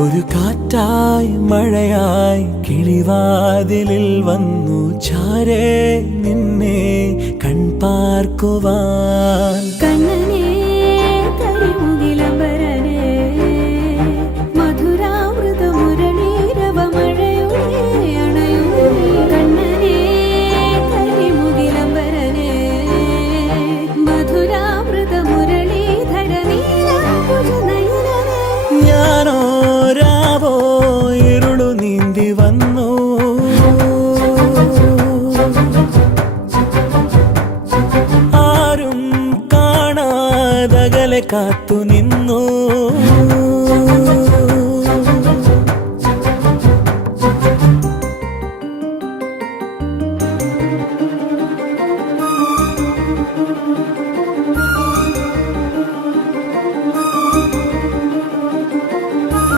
ഒരു കാറ്റായി മഴയായി കിളിവാതിലിൽ വന്നു ചാരേ നിന്നെ കൺപാർക്കുവാൻ. കണ്ണനേ കരിമുകിലംബരനേ മധുരാമൃത മുരളീരവ മഴയുടെ അണയുന്നേ. കണ്ണനേ കരിമുകിലംബരനേ മധുരാമൃത മുരളീധര നീലാംബുജനയനനേ. ഞാനോ രാവോ ഇരുളു നീന്തി വന്നു, ആരും കാണാതകലെ കാത്തു